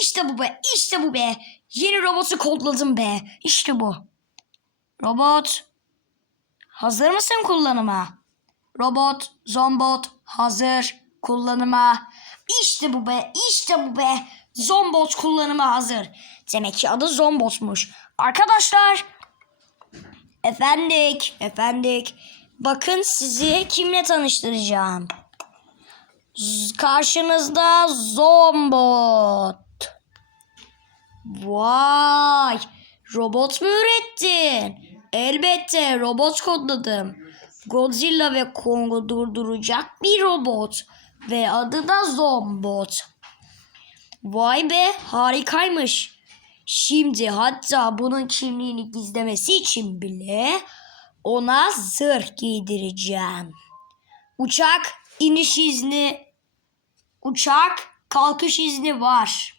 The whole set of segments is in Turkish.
İşte bu be. işte bu be. Yeni robotu kodladım be. İşte bu. Robot. Hazır mısın kullanıma? Robot, zombot hazır kullanıma. İşte bu be. işte bu be. Zombot kullanıma hazır. Demek ki adı zombotmuş. Arkadaşlar. Efendik. Efendik. Bakın sizi kimle tanıştıracağım. Karşınızda Zombot. Vay! Robot mu ürettin? Elbette robot kodladım. Godzilla ve Kong'u durduracak bir robot. Ve adı da Zombot. Vay be harikaymış. Şimdi hatta bunun kimliğini gizlemesi için bile ona zırh giydireceğim. Uçak iniş izni, uçak kalkış izni var.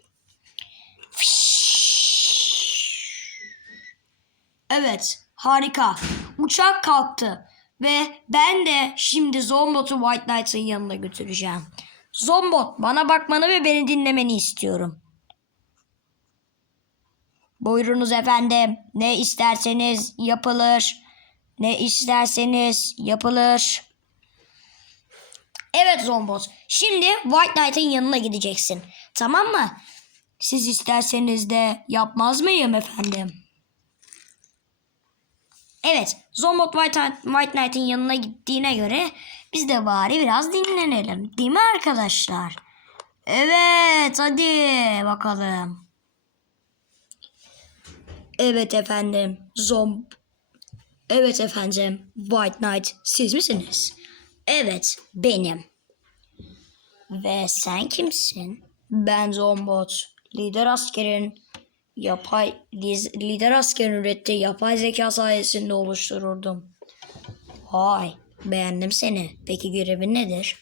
Evet, harika. Uçak kalktı ve ben de şimdi Zombot'u White Knight'ın yanına götüreceğim. Zombot, bana bakmanı ve beni dinlemeni istiyorum. Buyurunuz efendim. Ne isterseniz yapılır. Ne isterseniz yapılır. Evet Zombot. Şimdi White Knight'ın yanına gideceksin. Tamam mı? Siz isterseniz de yapmaz mıyım efendim? Evet. Zombot White, Knight- White Knight'ın yanına gittiğine göre biz de bari biraz dinlenelim. Değil mi arkadaşlar? Evet. Hadi bakalım. Evet efendim. Zomb. Evet efendim. White Knight siz misiniz? Evet benim. Ve sen kimsin? Ben Zombot. Lider askerin yapay lider askerin ürettiği yapay zeka sayesinde oluştururdum. Vay beğendim seni. Peki görevin nedir?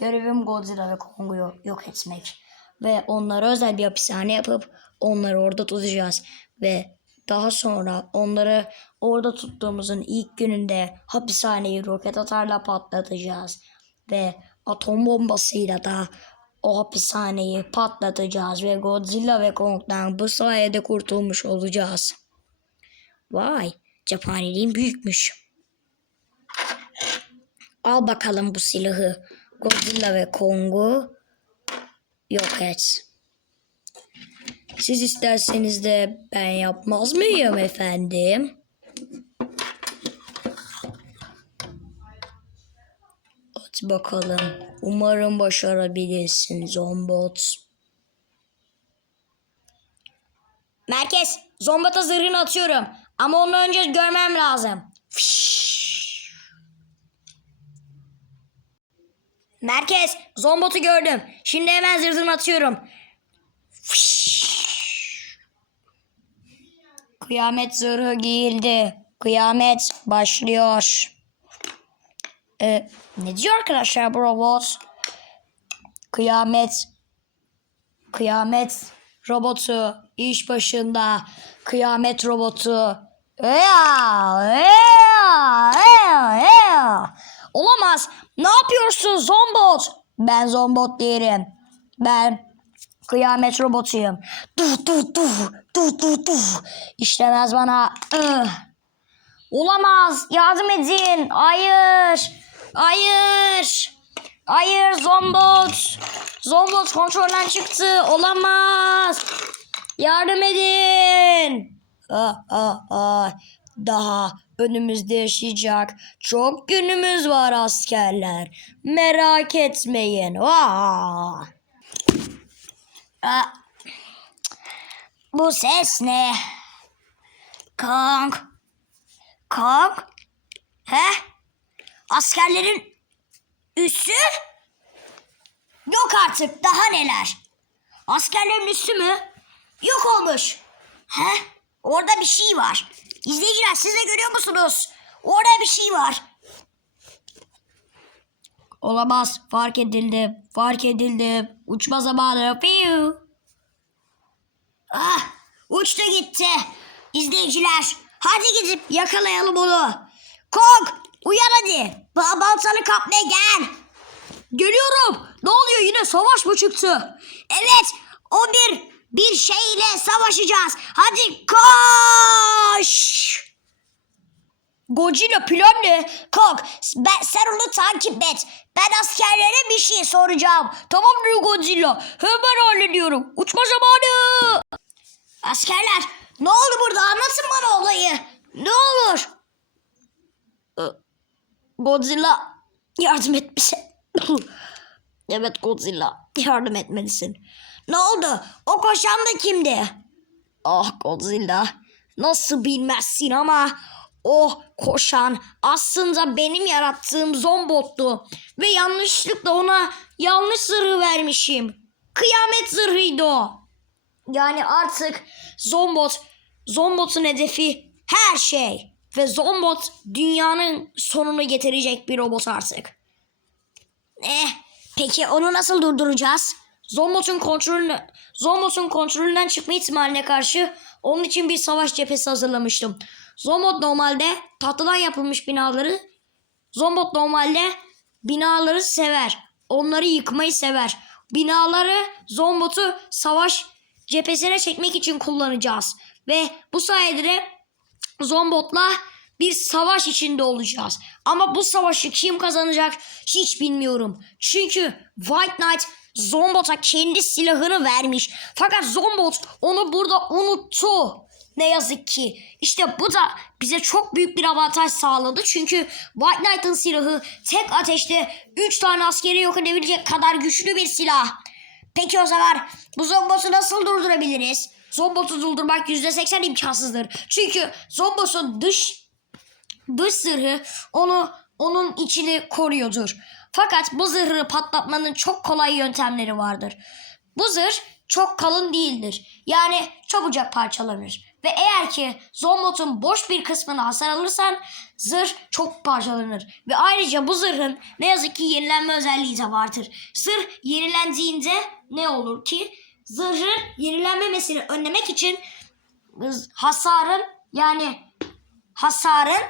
Görevim Godzilla ve Kong'u yok etmek. Ve onlara özel bir hapishane yapıp onları orada tutacağız. Ve daha sonra onları orada tuttuğumuzun ilk gününde hapishaneyi roket atarla patlatacağız. Ve atom bombasıyla da o hapishaneyi patlatacağız ve Godzilla ve Kong'dan bu sayede kurtulmuş olacağız. Vay, cephaneliğin büyükmüş. Al bakalım bu silahı. Godzilla ve Kong'u yok et. Siz isterseniz de ben yapmaz mıyım efendim? Bakalım. Umarım başarabilirsin Zombot. Merkez, Zombot'a zırhını atıyorum. Ama onu önce görmem lazım. Fişş. Merkez, Zombot'u gördüm. Şimdi hemen zırhını atıyorum. Fişş. Kıyamet zırhı giyildi. Kıyamet başlıyor. Ee, ne diyor arkadaşlar bu robot? Kıyamet. Kıyamet robotu iş başında. Kıyamet robotu. Ea, ea, ea, ea. Olamaz. Ne yapıyorsun Zombot? Ben Zombot değilim. Ben kıyamet robotuyum. Du du du du du du. İşlemez bana. Olamaz. Yardım edin. Hayır. Hayır. Hayır Zombot. Zombot kontrolden çıktı. Olamaz. Yardım edin. Ah, ah, ah. Daha önümüzde yaşayacak çok günümüz var askerler. Merak etmeyin. Vah. Ah. Bu ses ne? Kong. Kong? He? Askerlerin üssü? Yok artık daha neler? Askerlerin üssü mü? Yok olmuş. He? Orada bir şey var. İzleyiciler siz de görüyor musunuz? Orada bir şey var. Olamaz. Fark edildi. Fark edildi. Uçma zamanı. Piu. Ah, uçtu gitti. İzleyiciler, hadi gidip yakalayalım onu. Kong, uyan hadi. Ba baltanı kapmaya gel. Geliyorum. Ne oluyor yine savaş mı çıktı? Evet, o bir bir şeyle savaşacağız. Hadi koş. Godzilla plan ne? Kalk ben, sen onu takip et. Ben askerlere bir şey soracağım. Tamamdır Godzilla. Hemen hallediyorum. Uçma zamanı. Askerler ne oldu burada anlatın bana olayı. Ne olur. Ee, Godzilla yardım et bize. evet Godzilla yardım etmelisin. Ne oldu? O koşan da kimdi? Ah Godzilla nasıl bilmezsin ama o koşan aslında benim yarattığım zombottu. Ve yanlışlıkla ona yanlış zırhı vermişim. Kıyamet zırhıydı o. Yani artık Zombot, Zombot'un hedefi her şey. Ve Zombot dünyanın sonunu getirecek bir robot artık. Eh, peki onu nasıl durduracağız? Zombot'un kontrolünü, Zombot'un kontrolünden çıkma ihtimaline karşı onun için bir savaş cephesi hazırlamıştım. Zombot normalde tahtadan yapılmış binaları, Zombot normalde binaları sever. Onları yıkmayı sever. Binaları Zombot'u savaş cephesine çekmek için kullanacağız. Ve bu sayede de Zombot'la bir savaş içinde olacağız. Ama bu savaşı kim kazanacak hiç bilmiyorum. Çünkü White Knight Zombot'a kendi silahını vermiş. Fakat Zombot onu burada unuttu. Ne yazık ki. İşte bu da bize çok büyük bir avantaj sağladı. Çünkü White Knight'ın silahı tek ateşte 3 tane askeri yok edebilecek kadar güçlü bir silah. Peki o zaman bu Zombot'u nasıl durdurabiliriz? Zombot'u durdurmak %80 imkansızdır. Çünkü Zombot'un dış dış zırhı onu onun içini koruyordur. Fakat bu zırhı patlatmanın çok kolay yöntemleri vardır. Bu zırh çok kalın değildir. Yani çabucak parçalanır. Ve eğer ki Zombot'un boş bir kısmına hasar alırsan zırh çok parçalanır. Ve ayrıca bu zırhın ne yazık ki yenilenme özelliği de vardır. Zırh yenilendiğinde ne olur ki? Zırhın yenilenmemesini önlemek için hasarın yani hasarın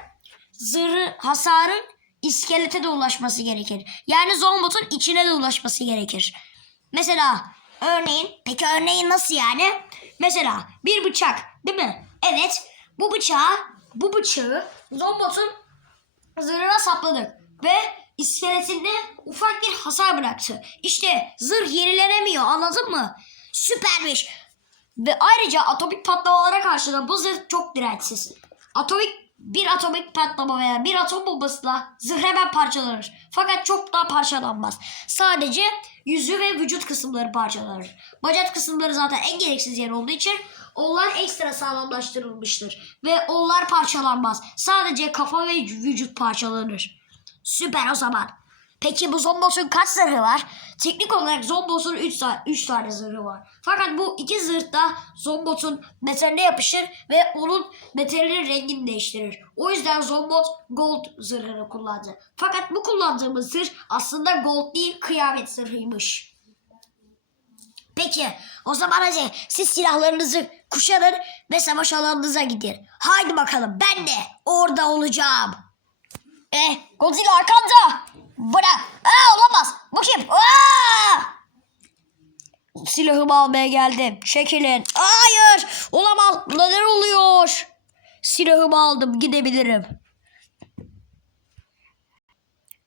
zırhı hasarın iskelete de ulaşması gerekir. Yani zombotun içine de ulaşması gerekir. Mesela örneğin peki örneğin nasıl yani? Mesela bir bıçak değil mi? Evet bu bıçağı bu bıçağı zombotun zırhına sapladık ve iskeletinde ufak bir hasar bıraktı. İşte zırh yenilenemiyor anladın mı? Süpermiş. Ve ayrıca atomik patlamalara karşı da bu zırh çok dirençsiz. Atomik bir atomik patlama veya bir atom bombasıyla zırh hemen parçalanır. Fakat çok daha parçalanmaz. Sadece yüzü ve vücut kısımları parçalanır. Bacak kısımları zaten en gereksiz yer olduğu için onlar ekstra sağlamlaştırılmıştır. Ve onlar parçalanmaz. Sadece kafa ve vücut parçalanır. Süper o zaman. Peki bu Zombos'un kaç zırhı var? Teknik olarak Zombos'un 3 ta- üç tane zırhı var. Fakat bu iki zırh da Zombot'un metaline yapışır ve onun metalinin rengini değiştirir. O yüzden Zombot Gold zırhını kullandı. Fakat bu kullandığımız zırh aslında Gold değil kıyamet zırhıymış. Peki o zaman hadi siz silahlarınızı kuşanın ve savaş alanınıza gidin. Haydi bakalım ben de orada olacağım. Eh Godzilla arkanda. Bırak. Aa olamaz. Bu kim? Aa! Silahımı almaya geldim. Çekilin. Hayır. Olamaz. Neler oluyor? Silahımı aldım. Gidebilirim.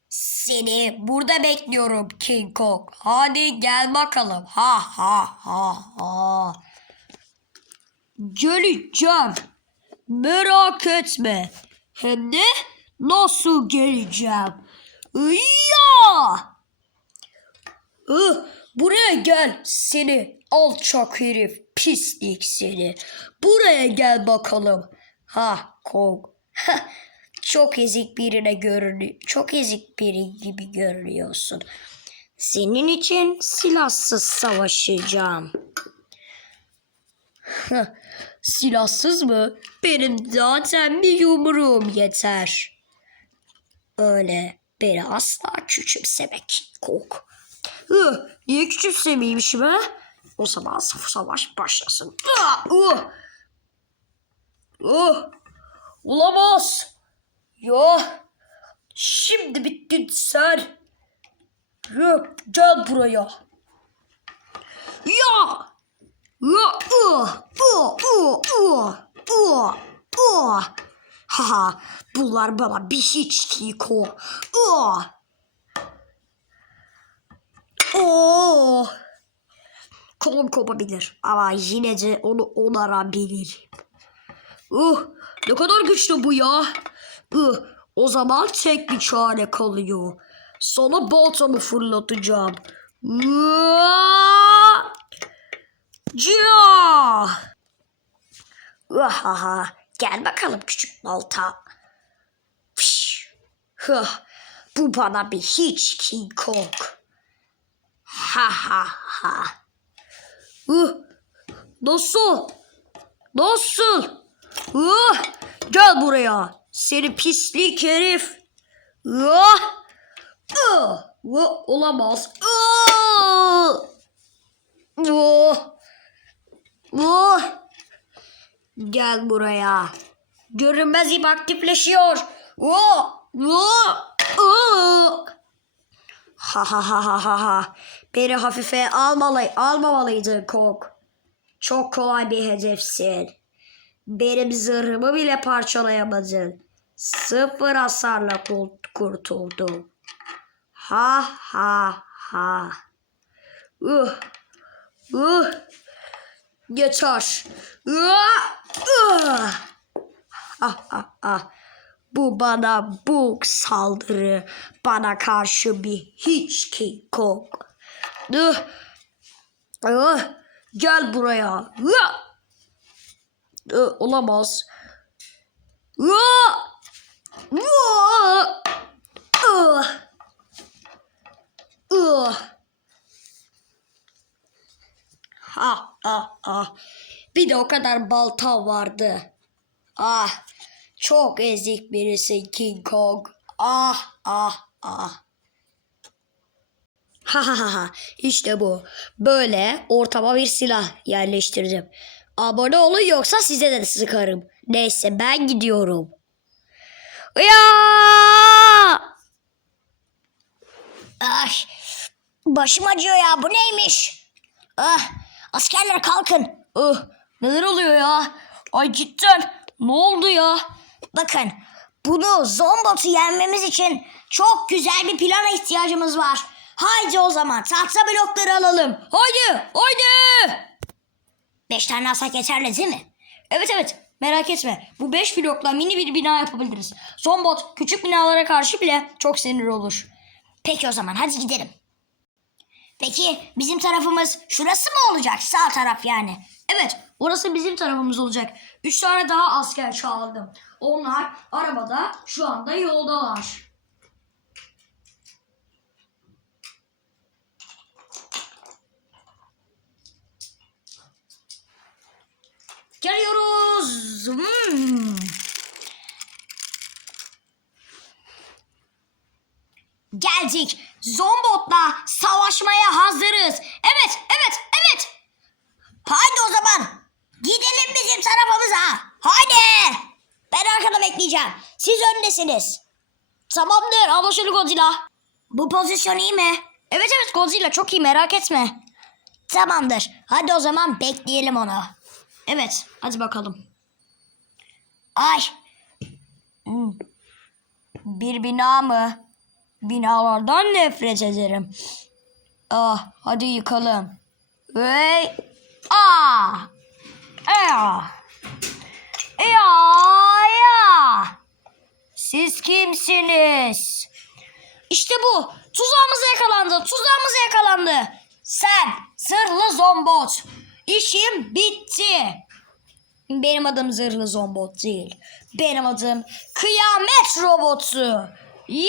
Seni burada bekliyorum King Kong. Hadi gel bakalım. Ha ha ha ha. Geleceğim. Merak etme. Hem de nasıl geleceğim? Ya! Ih, buraya gel seni alçak herif pislik seni. Buraya gel bakalım. Ha Kong. çok ezik birine görünüyor. Çok ezik biri gibi görünüyorsun. Senin için silahsız savaşacağım. Silahsız mı? Benim zaten bir yumruğum yeter. Öyle Beni asla küçümsemek. Kork. Hı, niye küçümsemeymişim ha? O zaman savaş başlasın. Ah, uh. uh. Olamaz. Ya. Şimdi bittin sen. Ya, gel buraya. Ya. Ya. Uh. Uh. Uh. Uh. Uh. Uh. Bunlar bana bir hiç değil ko. Oh. Oh. Kolum kopabilir ama yine de onu onarabilirim. Uh, ne kadar güçlü bu ya. Uh, o zaman tek bir çare kalıyor. Sana baltamı fırlatacağım. Cia! Uhaha, gel bakalım küçük balta. Hıh, bu bana bir hiç King Kong. Ha ha ha. Uh, nasıl? Nasıl? Uh, gel buraya. Seni pislik herif. Uh, uh, uh, olamaz. Uh, uh, uh. Gel buraya. Görünmez ip aktifleşiyor. Uh, uh, uh. Ha ha ha ha ha ha. Beni hafife almalı, almamalıydın Kok. Çok kolay bir hedefsin. Benim zırhımı bile parçalayamadın. Sıfır hasarla kurt- kurtuldum. Ha ha ha. Uh. Uh. Uh. Ah ah ah. Bu bana bu saldırı bana karşı bir hiç King Kong. Uh. Uh. Gel buraya. Uh, olamaz. Uh. Uh. Uh. Uh. Ha ha ha. Bir de o kadar balta vardı. Ah. Çok ezik birisi King Kong. Ah ah ah. Ha ha ha ha. İşte bu. Böyle ortama bir silah yerleştirdim. Abone olun yoksa size de sıkarım. Neyse ben gidiyorum. Ya! Ay, başım acıyor ya. Bu neymiş? Ah, askerler kalkın. Ah, neler oluyor ya? Ay cidden. Ne oldu ya? Bakın, bunu Zombot'u yenmemiz için çok güzel bir plana ihtiyacımız var. Haydi o zaman tahta blokları alalım. Haydi, haydi. Beş tane alsak yeterli değil mi? Evet evet merak etme. Bu beş blokla mini bir bina yapabiliriz. Zombot küçük binalara karşı bile çok sinir olur. Peki o zaman hadi gidelim. Peki bizim tarafımız şurası mı olacak? Sağ taraf yani. Evet orası bizim tarafımız olacak. Üç tane daha asker çağırdım. Onlar arabada şu anda yoldalar. Geliyoruz. Hmm. Geldik. Zombot'la savaşmaya hazırız. Evet, evet, evet. Haydi o zaman. Gidelim bizim tarafımıza. Haydi. Ben arkada bekleyeceğim. Siz öndesiniz. Tamamdır. Anlaşıldı Godzilla. Bu pozisyon iyi mi? Evet evet Godzilla çok iyi merak etme. Tamamdır. Hadi o zaman bekleyelim onu. Evet, hadi bakalım. Ay. Hmm. Bir bina mı? Binalardan nefret ederim. Ah, hadi yıkalım. Ve ah. Ya. Ya ya. Siz kimsiniz? İşte bu. Tuzağımız yakalandı. Tuzağımız yakalandı. Sen zırhlı zombot. İşim bitti. Benim adım zırhlı zombot değil. Benim adım kıyamet robotu. Yeah!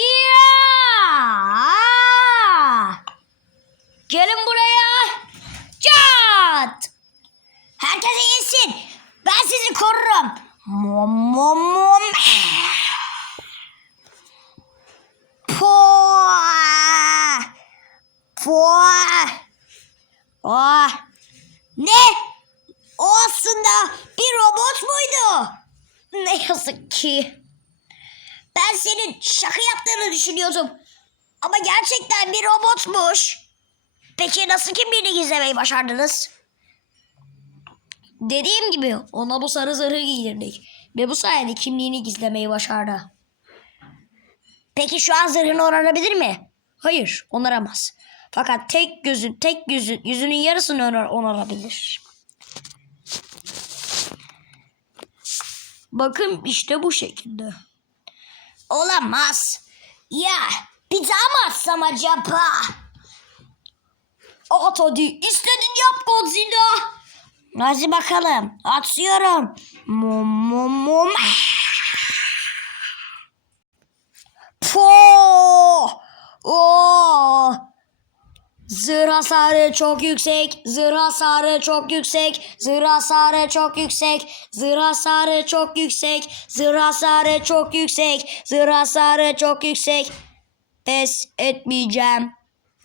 Gelin buraya. Cat! Herkes iyisin. Ben sizi korurum. Mom mom mom. Pua! Pua! Ah! Ne? O aslında bir robot muydu? Ne yazık ki. Ben senin şaka yaptığını düşünüyordum. Ama gerçekten bir robotmuş. Peki nasıl kimliğini gizlemeyi başardınız? Dediğim gibi ona bu sarı zırhı giydirdik. Ve bu sayede kimliğini gizlemeyi başardı. Peki şu an zırhını onarabilir mi? Hayır, onaramaz. Fakat tek gözün, tek yüzü, yüzünün yarısını onar, onarabilir. Bakın işte bu şekilde. Olamaz. Ya bir daha mı atsam acaba? At hadi. İstediğini yap Godzilla. Hadi bakalım. Atıyorum. Mum mum mum. Po! Oo! Zırh hasarı çok yüksek. Zırh hasarı çok yüksek. Zırh hasarı çok yüksek. Zırh hasarı çok yüksek. Zırh hasarı çok yüksek. Zırh hasarı çok yüksek. Pes etmeyeceğim.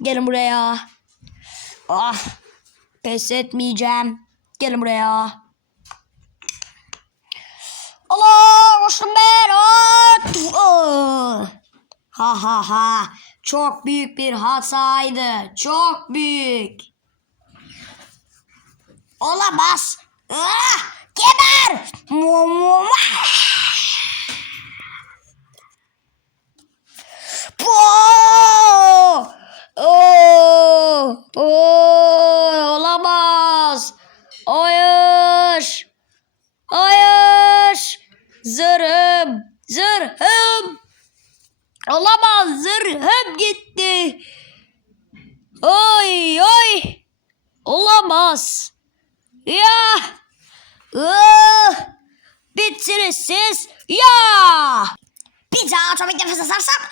Gelin buraya. Ah. Pes etmeyeceğim. Gelin buraya. Allah koştum ben. Ah! Ah! Ha ha ha. Çok büyük bir hataydı. Çok büyük. Olamaz. Ah! Geber. Po! Oo! Oo! Olamaz. Hayır. Hayır. Zırhım. Zırhım. Olamaz zırhım gitti. Oy oy. Olamaz. Ya. Ah. Bittiniz siz. Ya. Bir daha atomik nefes asarsam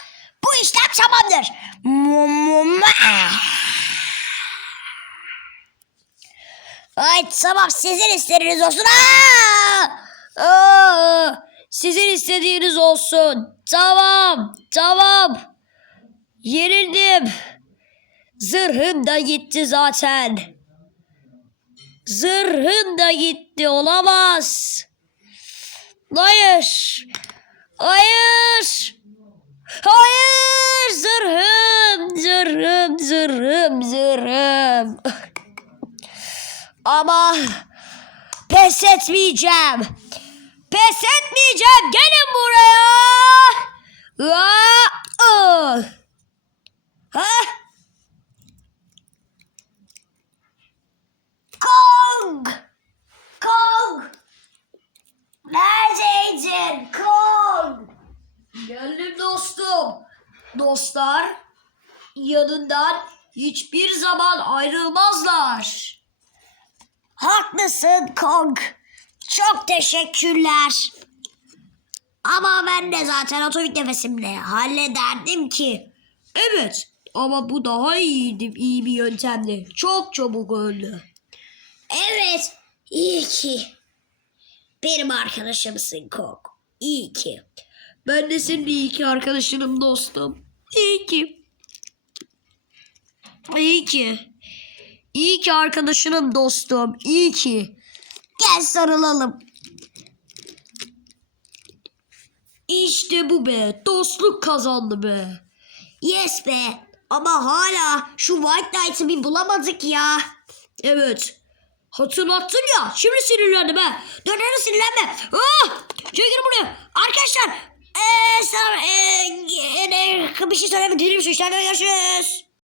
bu işlem tamamdır. Ay tamam sizin istediğiniz olsun. Aa! Aa! Sizin istediğiniz olsun. Tamam, tamam. Yenildim. Zırhım da gitti zaten. Zırhın da gitti olamaz. Hayır. Hayır. Hayır. Zırhım, zırhım, zırhım, zırhım. Ama pes etmeyeceğim. Pes etmeyeceğim. Gelin buraya. Ha? Kong. Kong. Neredeydin Kong? Geldim dostum. Dostlar yanından hiçbir zaman ayrılmazlar. Haklısın Kong. Çok teşekkürler. Ama ben de zaten atomik nefesimle hallederdim ki. Evet ama bu daha iyiydi, iyi bir yöntemdi. Çok çabuk öldü. Evet, iyi ki. Benim arkadaşımsın Kong. İyi ki. Ben de senin iyi ki arkadaşınım dostum. İyi ki. İyi ki. İyi ki arkadaşınım dostum. İyi ki. Gel sarılalım. İşte bu be. Dostluk kazandı be. Yes be. Ama hala şu White Knight'ı bir bulamadık ya. Evet. Hatırlattın ya. Şimdi sinirlendim ha. Döneri sinirlenme. Ah! Çekil buraya. Arkadaşlar. Eee sana eee, bir şey söylemek dilerim. Görüşürüz.